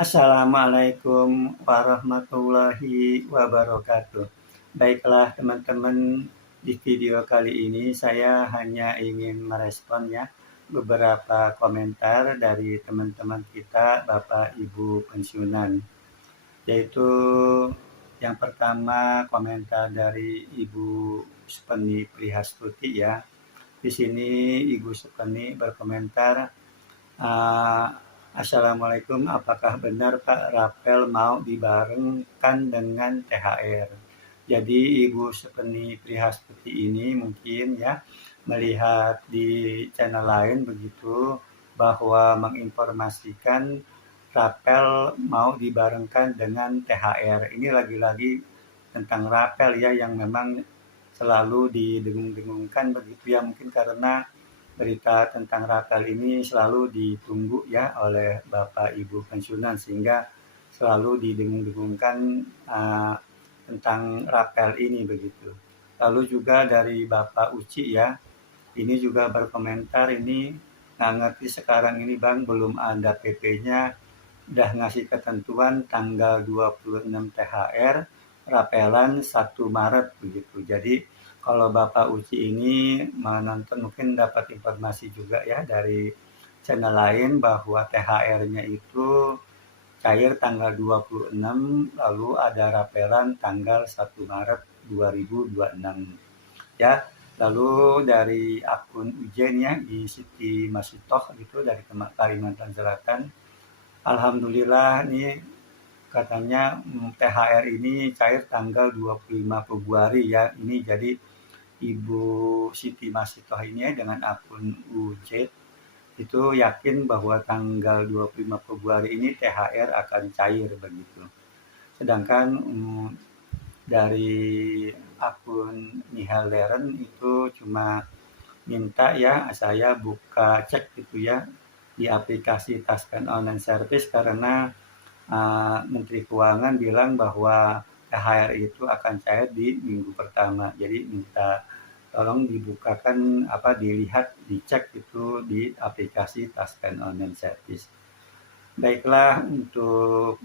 Assalamualaikum warahmatullahi wabarakatuh. Baiklah teman-teman, di video kali ini saya hanya ingin merespon ya beberapa komentar dari teman-teman kita Bapak Ibu pensiunan. Yaitu yang pertama komentar dari Ibu Supeni Prihastuti ya. Di sini Ibu Supeni berkomentar, uh, Assalamualaikum, apakah benar Pak Rapel mau dibarengkan dengan THR? Jadi Ibu Supeni Prihastuti ini mungkin ya melihat di channel lain begitu bahwa menginformasikan Rapel mau dibarengkan dengan THR. Ini lagi-lagi tentang Rapel ya yang memang selalu didengung-dengungkan begitu ya, mungkin karena berita tentang Rapel ini selalu ditunggu ya oleh Bapak Ibu pensiunan sehingga selalu didengung-dengungkan tentang Rapel ini begitu. Lalu juga dari Bapak Uci ya, ini juga berkomentar ini nggak ngerti sekarang ini Bang belum ada PP-nya, udah ngasih ketentuan tanggal 26 THR, rapelan 1 Maret begitu. Jadi kalau Bapak Uci ini menonton mungkin dapat informasi juga ya dari channel lain bahwa THR-nya itu cair tanggal 26, lalu ada rapelan tanggal 1 Maret 2026. Ya, lalu dari akun Ujen ya di Siti Masitoh gitu dari Kalimantan Selatan. Alhamdulillah nih katanya THR ini cair tanggal 25 Februari ya. Ini jadi Ibu Siti Masitoh ini ya dengan akun UJ itu yakin bahwa tanggal 25 Februari ini THR akan cair begitu. Sedangkan dari akun Nihal Leren itu cuma minta ya saya buka cek gitu ya di aplikasi Taspen Online Service karena Menteri Keuangan bilang bahwa THR itu akan cair di minggu pertama. Jadi minta tolong dibukakan dilihat, dicek itu di aplikasi Taspen Online Service. Baiklah untuk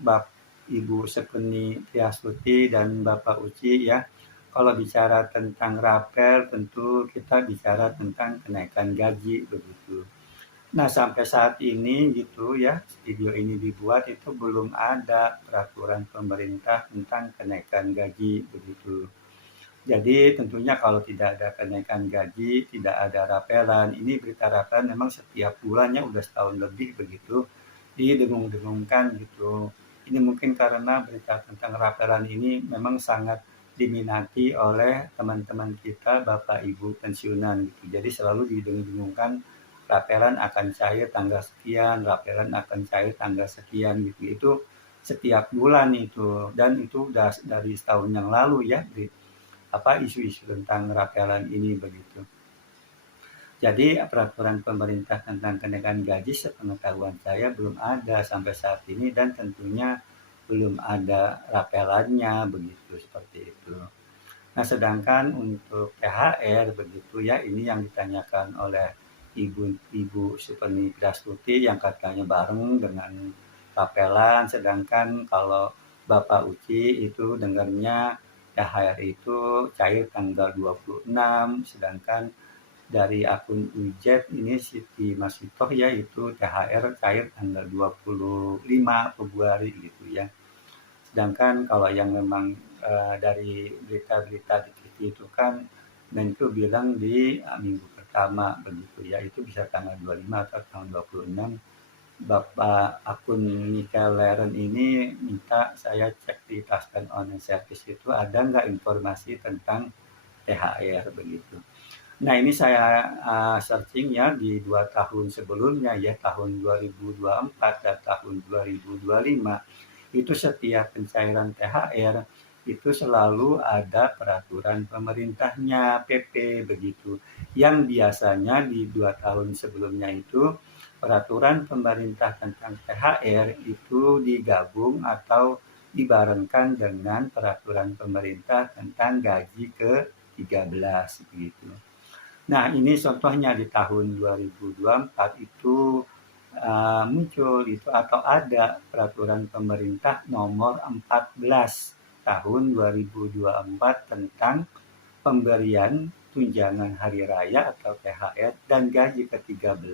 Ibu Sepeni Triastuti dan Bapak Uci ya. Kalau bicara tentang rapel tentu kita bicara tentang kenaikan gaji begitu. Nah, sampai saat ini gitu ya, video ini dibuat itu belum ada peraturan pemerintah tentang kenaikan gaji begitu. Jadi tentunya kalau tidak ada kenaikan gaji, tidak ada rapelan. Ini berita rapelan memang setiap bulannya udah setahun lebih begitu didengung-dengungkan gitu. Ini mungkin karena berita tentang rapelan ini memang sangat diminati oleh teman-teman kita Bapak Ibu pensiunan gitu. Jadi selalu didengung-dengungkan rapelan akan cair tanggal sekian, rapelan akan cair tanggal sekian gitu. Itu setiap bulan itu dan itu udah dari setahun yang lalu ya isu-isu tentang rapelan ini begitu. Jadi peraturan pemerintah tentang kenaikan gaji sepengetahuan saya belum ada sampai saat ini dan tentunya belum ada rapelannya begitu seperti itu. Nah, sedangkan untuk THR begitu ya, ini yang ditanyakan oleh Ibu Supeni Grastuti yang katanya bareng dengan rapelan, sedangkan kalau Bapak Uci itu dengarnya THR itu cair tanggal 26, sedangkan dari akun Ujet ini Siti Masitoh ya itu THR cair tanggal 25 Februari gitu ya. Sedangkan kalau yang memang dari berita-berita di TV itu kan Menko bilang di minggu pertama begitu ya, itu bisa tanggal 25 atau tanggal 26. Bapak akun Michael Leren ini minta saya cek di Taspen Online Service itu ada nggak informasi tentang THR begitu. Nah ini saya searching ya di 2 tahun sebelumnya ya, tahun 2024 dan tahun 2025 itu setiap pencairan THR itu selalu ada peraturan pemerintahnya PP begitu. Yang biasanya di 2 tahun sebelumnya itu peraturan pemerintah tentang THR itu digabung atau dibarengkan dengan peraturan pemerintah tentang gaji ke-13 begitu. Nah, ini contohnya di tahun 2024 itu muncul itu atau ada peraturan pemerintah nomor 14 tahun 2024 tentang pemberian tunjangan hari raya atau THR dan gaji ke-13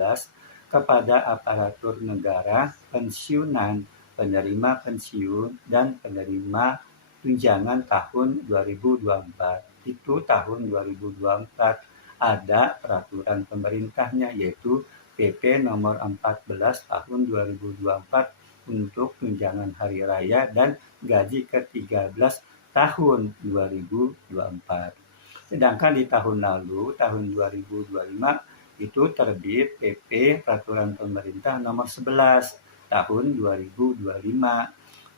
kepada aparatur negara, pensiunan, penerima pensiun, dan penerima tunjangan tahun 2024. Itu tahun 2024 ada peraturan pemerintahnya yaitu PP nomor 14 tahun 2024 untuk tunjangan hari raya dan gaji ke-13 tahun 2024. Sedangkan di tahun lalu, tahun 2025, itu terbit PP Peraturan Pemerintah Nomor 11 tahun 2025,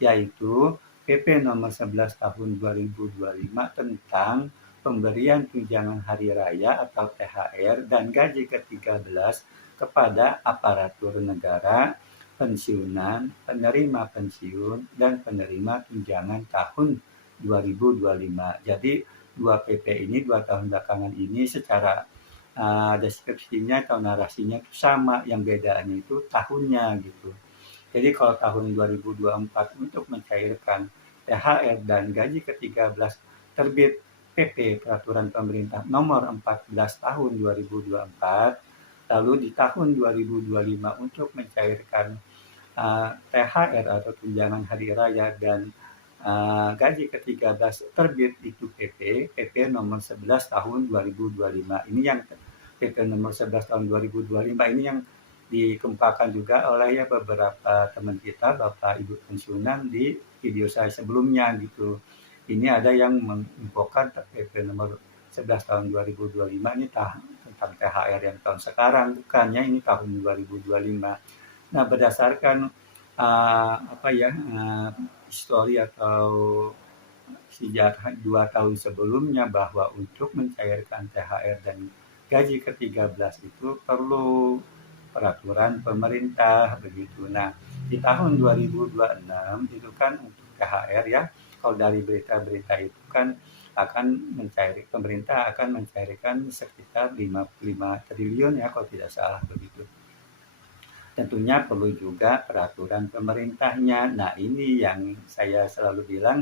yaitu PP Nomor 11 tahun 2025 tentang pemberian tunjangan hari raya atau THR dan gaji ke-13 kepada aparatur negara, pensiunan, penerima pensiun, dan penerima tunjangan tahun 2025. Jadi dua PP ini, 2 tahun belakangan ini secara deskripsinya atau narasinya itu sama, yang bedanya itu tahunnya gitu. Jadi kalau tahun 2024 untuk mencairkan THR dan gaji ke-13 terbit PP Peraturan Pemerintah Nomor 14 Tahun 2024, lalu di tahun 2025 untuk mencairkan THR atau tunjangan hari raya dan gaji ke-13 terbit itu PP nomor 11 tahun 2025. Ini yang PP nomor 11 tahun 2025 ini yang dikemukakan juga oleh beberapa teman kita, Bapak Ibu pensiunan di video saya sebelumnya gitu. Ini ada yang menginfokan PP nomor 11 tahun 2025 ini tentang THR yang tahun sekarang, bukannya ini tahun 2025. Nah, berdasarkan histori atau sejarah 2 tahun sebelumnya bahwa untuk mencairkan THR dan gaji ke-13 itu perlu peraturan pemerintah begitu. Nah, di tahun 2026 itu kan untuk THR ya, kalau dari berita-berita itu kan pemerintah akan mencairkan sekitar 55 triliun ya kalau tidak salah begitu. Tentunya perlu juga peraturan pemerintahnya. Nah, ini yang saya selalu bilang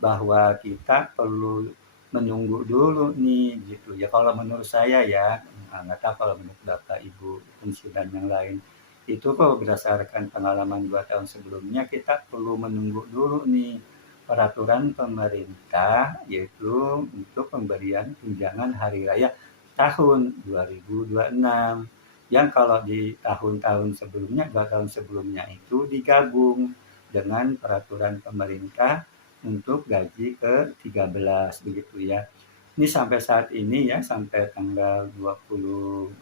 bahwa kita perlu menunggu dulu nih gitu ya. Kalau menurut saya ya, nggak tahu kalau menurut Bapak Ibu pensiunan yang lain. Itu kalau berdasarkan pengalaman 2 tahun sebelumnya kita perlu menunggu dulu nih peraturan pemerintah yaitu untuk pemberian tunjangan hari raya tahun 2026. Yang kalau di tahun-tahun sebelumnya, 2 tahun sebelumnya itu digabung dengan peraturan pemerintah untuk gaji ke-13 begitu ya. Ini sampai saat ini ya, sampai tanggal 25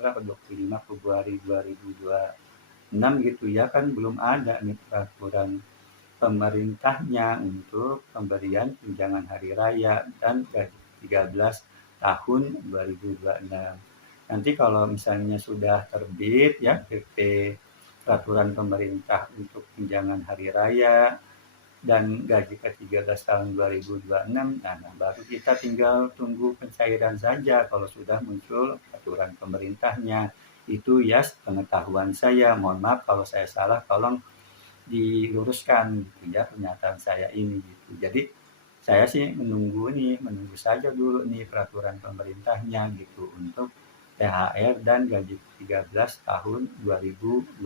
Februari 2026 gitu ya, kan belum ada nih peraturan pemerintahnya untuk pemberian tunjangan hari raya dan gaji 13 tahun 2026. Nanti kalau misalnya sudah terbit ya PP peraturan pemerintah untuk tunjangan hari raya dan gaji ke-13 tahun 2026, nah baru kita tinggal tunggu pencairan saja kalau sudah muncul peraturan pemerintahnya. Itu ya pengetahuan saya. Mohon maaf kalau saya salah, tolong diluruskan gitu ya pernyataan saya ini gitu. Jadi saya sih menunggu menunggu saja dulu nih peraturan pemerintahnya gitu untuk THR dan gaji 13 tahun 2026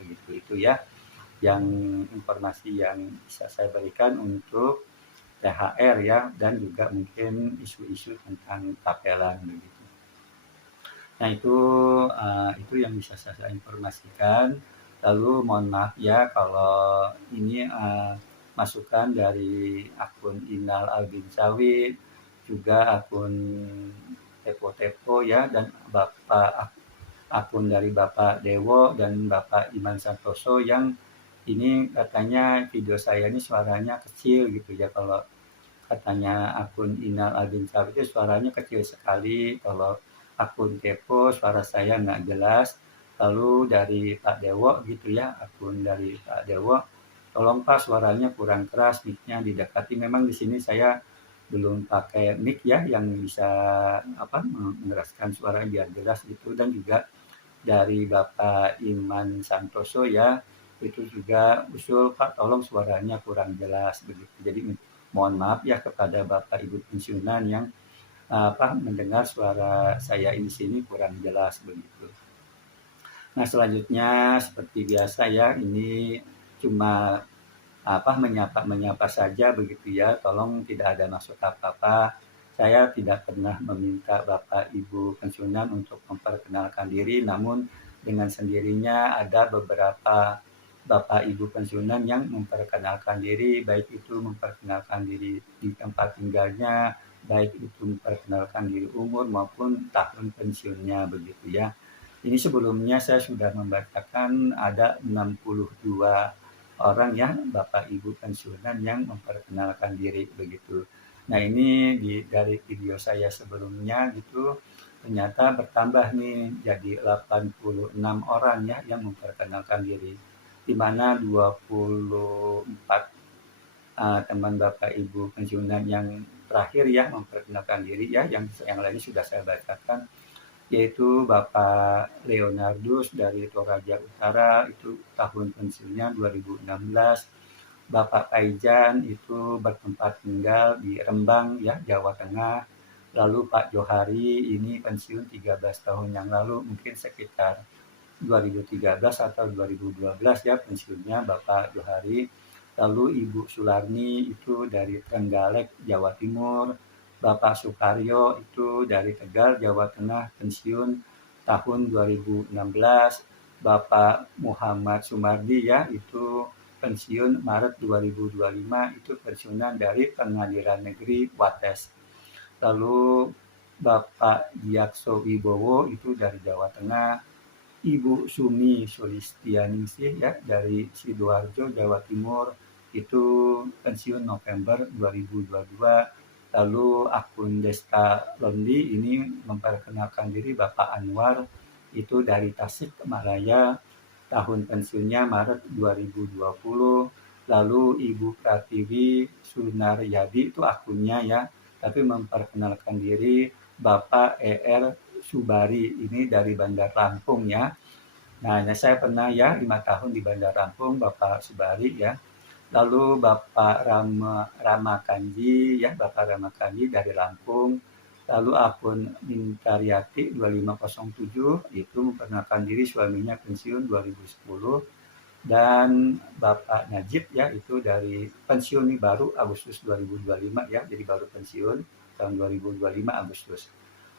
begitu itu ya yang informasi yang bisa saya berikan untuk THR ya dan juga mungkin isu-isu tentang tapelan begitu. Nah itu yang bisa saya informasikan. Lalu mohon maaf ya kalau ini masukan dari akun Inal Albin Sawi, juga akun Tepo-Tepo ya, dan akun dari Bapak Dewo dan Bapak Iman Santoso yang ini katanya video saya ini suaranya kecil gitu ya. Kalau katanya akun Inal Albin Sawi itu suaranya kecil sekali, kalau akun Tepo suara saya nggak jelas. Lalu dari Pak Dewo gitu ya, akun dari Pak Dewo, tolong Pak suaranya kurang keras, mic-nya didekati. Memang di sini saya belum pakai mic ya yang bisa mengeraskan suara biar jelas gitu, dan juga dari Bapak Iman Santoso ya, itu juga usul, "Pak, tolong suaranya kurang jelas," begitu. Jadi mohon maaf ya kepada Bapak Ibu pensiunan yang mendengar suara saya di sini kurang jelas begitu. Nah, selanjutnya seperti biasa ya, ini cuma menyapa-menyapa saja begitu ya. Tolong tidak ada maksud apa-apa. Saya tidak pernah meminta Bapak Ibu pensiunan untuk memperkenalkan diri, namun dengan sendirinya ada beberapa Bapak Ibu pensiunan yang memperkenalkan diri, baik itu memperkenalkan diri di tempat tinggalnya, baik itu memperkenalkan diri umur maupun tahun pensiunnya begitu ya. Ini sebelumnya saya sudah membacakan ada 62 orang ya, Bapak Ibu pensiunan yang memperkenalkan diri begitu. Nah, ini dari video saya sebelumnya gitu, ternyata bertambah nih jadi 86 orang ya yang memperkenalkan diri. Di mana 24 teman Bapak Ibu pensiunan yang terakhir ya memperkenalkan diri ya, yang lain sudah saya bacakan, yaitu Bapak Leonardus dari Toraja Utara, itu tahun pensiunnya 2016. Bapak Paijan itu bertempat tinggal di Rembang ya, Jawa Tengah. Lalu Pak Johari ini pensiun 13 tahun yang lalu, mungkin sekitar 2013 atau 2012 ya pensiunnya Bapak Johari. Lalu Ibu Sularni itu dari Trenggalek, Jawa Timur. Bapak Sukaryo itu dari Tegal, Jawa Tengah, pensiun tahun 2016. Bapak Muhammad Sumardi ya, itu pensiun Maret 2025, itu pensiunan dari Pengadilan Negeri Wates. Lalu Bapak Diakso Wibowo itu dari Jawa Tengah. Ibu Sumi Sulistianingsih ya dari Sidoarjo, Jawa Timur, itu pensiun November 2022. Lalu akun Desta Londi ini memperkenalkan diri Bapak Anwar, itu dari Tasikmalaya, tahun pensiunnya Maret 2020. Lalu Ibu Pratiwi Sunaryadi itu akunnya ya, tapi memperkenalkan diri Bapak ER Subari, ini dari Bandar Lampung ya. Nah, saya pernah ya 5 tahun di Bandar Lampung, Bapak Subari ya. Lalu Bapak Rama Kanji ya, Bapak Rama Kanji dari Lampung. Lalu akun Mintaryati 2507 itu memperkenalkan diri suaminya pensiun 2010. Dan Bapak Najib ya itu dari pensiun nih baru Agustus 2025 ya, jadi baru pensiun tahun 2025 Agustus.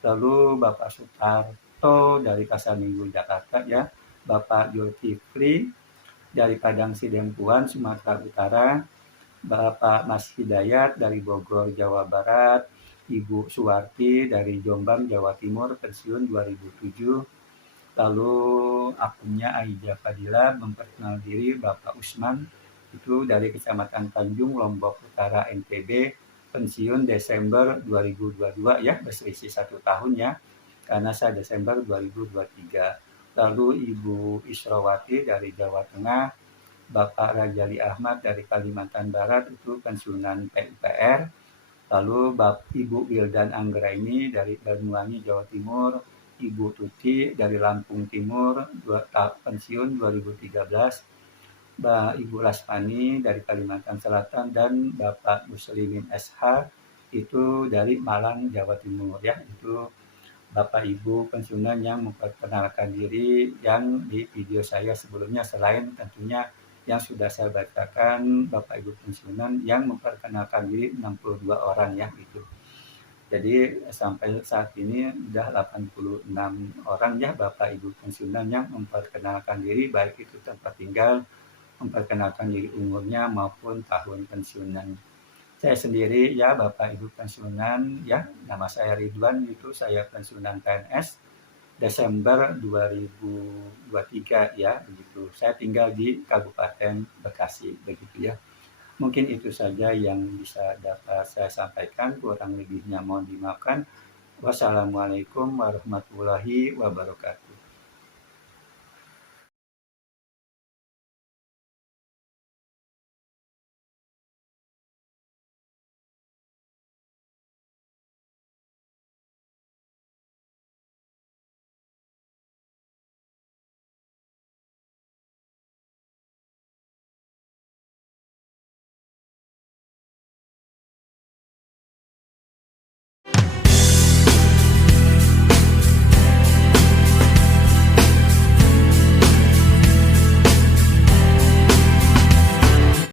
Lalu Bapak Sutarto dari Pasar Minggu Jakarta ya, Bapak Zulkifli dari Padang Sidempuan Sumatera Utara, Bapak Mas Hidayat dari Bogor Jawa Barat, Ibu Suwarti dari Jombang Jawa Timur pensiun 2007. Lalu akunnya Aida Fadila memperkenalkan diri Bapak Usman itu dari Kecamatan Tanjung Lombok Utara NTB, pensiun Desember 2022 ya, berselisih 1 tahun ya, karena saya Desember 2023. Lalu Ibu Israwati dari Jawa Tengah, Bapak Rajali Ahmad dari Kalimantan Barat itu pensiunan PUPR. Lalu Ibu Wildan Anggraini dari Banyuwangi Jawa Timur, Ibu Tuti dari Lampung Timur, pensiun 2013. Ibu Lasmani dari Kalimantan Selatan, dan Bapak Muslimin SH itu dari Malang Jawa Timur ya. Itu Bapak Ibu pensiunan yang memperkenalkan diri yang di video saya sebelumnya, selain tentunya yang sudah saya bacakan Bapak Ibu pensiunan yang memperkenalkan diri 62 orang ya gitu. Jadi sampai saat ini sudah 86 orang ya Bapak Ibu pensiunan yang memperkenalkan diri, baik itu tempat tinggal, memperkenalkan diri umurnya maupun tahun pensiunan. Saya sendiri ya Bapak Ibu pensiunan ya, nama saya Ridwan, itu saya pensiunan PNS Desember 2023 ya begitu. Saya tinggal di Kabupaten Bekasi begitu ya. Mungkin itu saja yang bisa dapat saya sampaikan, kurang lebihnya mohon dimaafkan. Wassalamualaikum warahmatullahi wabarakatuh.